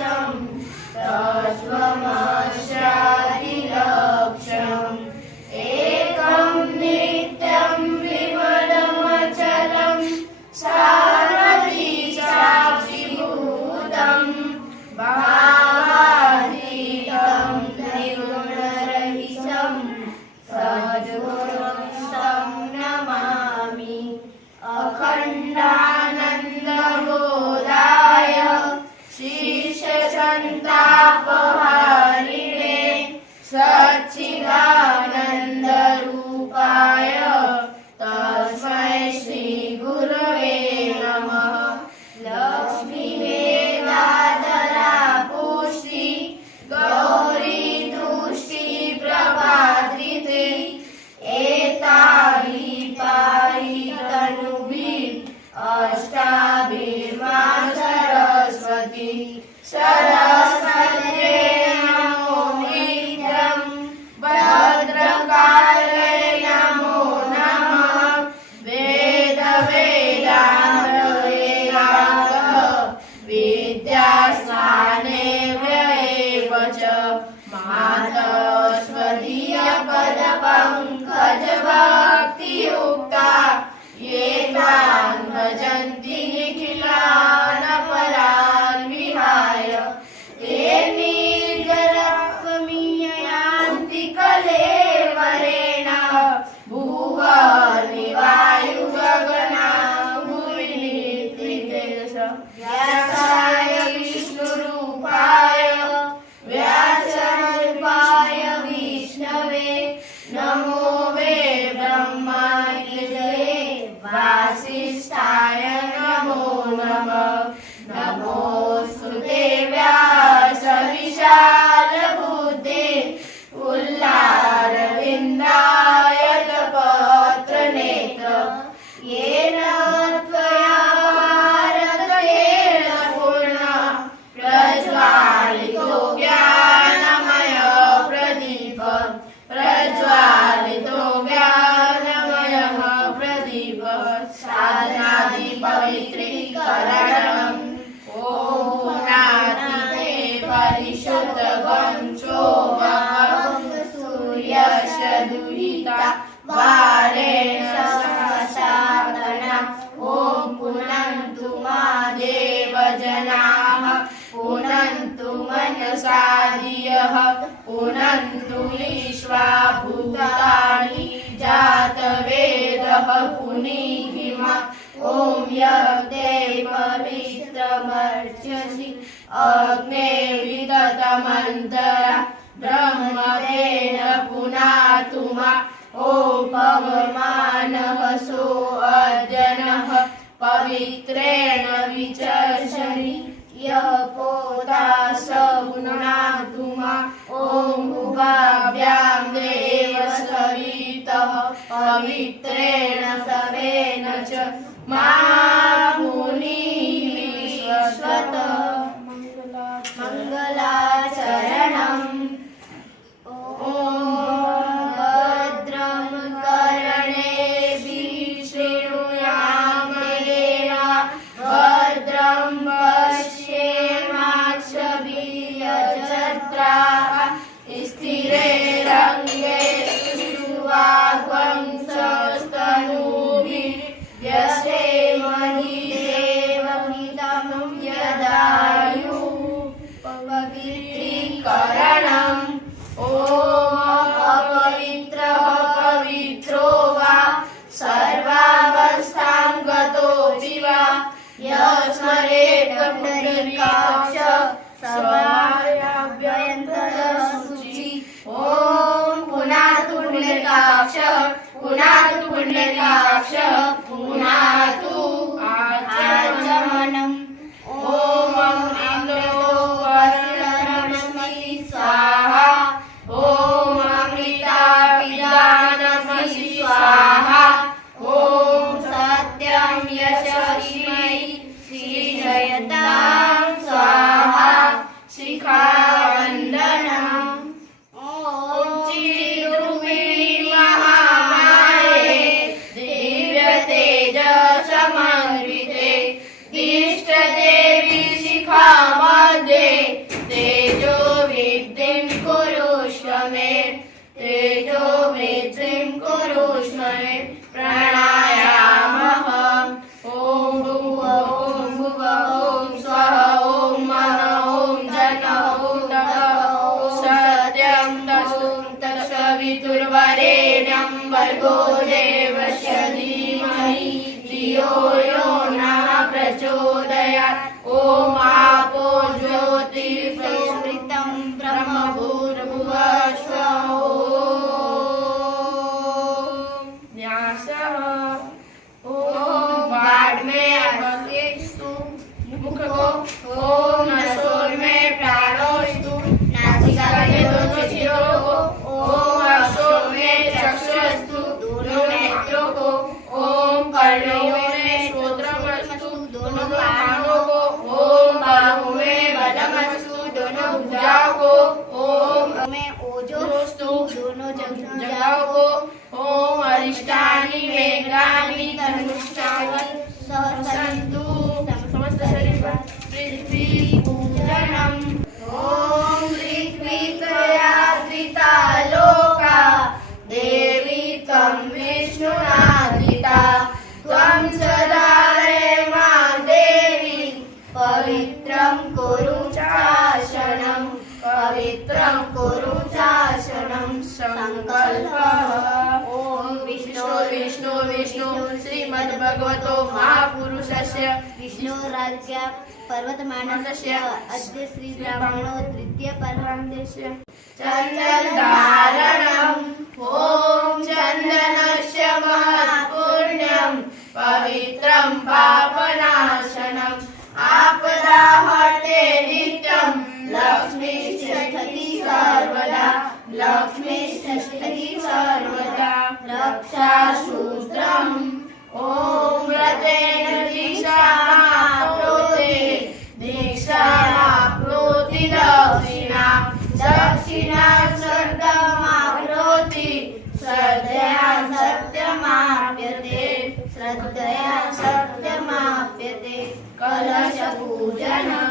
तत्त्वमस्यादिलक्ष्यम् एकं नित्यं विमलमचलं सारथि साक्षिभूतं भावातीतं निर्गुणरहितं सद्गुरुं तं नमामि अखण्डानन्दबोधाय शिष्यसन्तापहारिणे सच्चिदानन्दरूपाय तस्मै श्रीगुरवे नमः। लक्ष्मीवेदाधरा पुष्टि गौरी तुष्टि प्रभाधृते एतानि पाहि तनुभिः अष्टाभिर्मा सरस्वती सरस्वत्यै नमो नित्यं भद्रकाले नमो नमः वेदान्तवेदांग विद्यास्थाने व्ययेव च मातस्वदीयपदपङ्कजभक्तियुक्ता ये तान् भजन्ति निखिलान् अपरान् विहाय ते निर्जरत्वमियान्ति कलेवरेण भुवनिवायुगगनाभुविनिर्त्रितेश व्यासाय विष्णुरूपाय व्यासरूपाय विष्णवे नमो वे ब्रह्मनिधये वासिष्ठाय नमो नमः। नमोऽस्तुते व्यासविशालबुद्धे उल्लारविन्दायतपत्रनेत्र येन त्वया भारतेन पूर्णः प्रज्वालितो ज्ञानमय प्रदीप प्रज्वालितो ज्ञानमयः प्रदीप साधनादिपवित्रीकरणम् ॐ नातिते परिशुद्धवंशो सूर्यस्य दुहिता वारेण सहसागणा ॐ पुनन्तु मा देवजनाः पुनन्तु मनसा धियः पुनन्तु विश्वा भूतानि जातवेदः पुनीहिमा ॐ यज्ञे पवित्रमर्चसि अग्ने विदतमन्तरा ब्रह्मवेद पुनातु मा ॐ पवमानः सोऽर्जनः पवित्रेण विचर्षणि यः पोता स पुनातु मा ॐ उभाभ्यां देव सवितः पवित्रेण सवेन च मा मुनिः विश्वत मङ्गलाचरणम् ॐ भद्रं कर्णेभिः शृणुयाम देवा भद्रं पश्येमाक्षभिर्यजत्राः स्थिरैरङ्गैस्तुवाग्वंशस्तनूभिः व्यसेमहि देवहितं यदायुः पवित्रीकरणम् ॐ अपवित्रः पवित्रो वा सर्वावस्थां गतोऽपि वा यस्मरेत् पुण्डरीकाक्ष सभायाभ्यन्तरशुचि ॐ पुनातु पुण्डरीकाक्ष पुनातु पुण्डरीकाक्ष पुनातु आचमनम् ॐ अमृतो वर्षणमसि स्वाहा ॐ अमृतापिदानमसि स्वाहा ॐ सत्यं यशस्वी श्रीजयतां स्वाहा शिखावन्दनम् ॐ चिद्रूपिणी महामाये दिव्यतेजसमन्विते दिष्ट भर्गो देवस्य धीमहि धियो यो नः प्रचोदयात् ॐ आपो ज्योतिर्संस्मृतं ब्रह्म भूर्भुवः स्वः न्यासः ॐ बाढ़ में अवशिष्टु मुख को ॐ नसोर में प्राणोस्तु नासिका के दोनों छिद्रों को ॐ अशोक में चक्षुस्तु दोनों नेत्रों को ॐ कर्णों में श्रोत्रमस्तु दोनों कानों को ॐ बाहों में बलमस्तु दोनों भुजाओं को ॐ में ओजोस्तु दोनों जगहों को ॐ अरिष्टानि मेघानि धनुष्टानि सहसन्तु समस्त शरीर पर पृथ्वी पूजनम् ॐ पृथ्वी त्वया धृता लोका देवी त्वं विष्णुनाधिता त्वं सदा मां देवी पवित्रं कुरु शासनं पवित्रं कुरु शासनं संकल्पः ॐ विष्णु विष्णु विष्णु श्रीमद्भगवतो महापुरुषस्य विष्णुराज्ञा पर्वतमानस्य अद्य श्री ब्राह्मणो तृतीय परमदेशस्य चन्दनधारणम् ॐ चन्दनस्य महत्पुण्यं पवित्रं पापनाशनम् आपदाहर्ते नित्यं लक्ष्मीष्ठति सर्वदा लक्ष्मीष्ठति सर्वदा रक्षासूत्रम् ॐ व्रतेन दीक्षाप्नोति दीक्षाप्नोति दक्षिणा दक्षिणा श्रद्धामाप्नोति श्रद्धया सत्यमाप्यते श्रद्धया सत्यमाप्यते कलशपूजनम्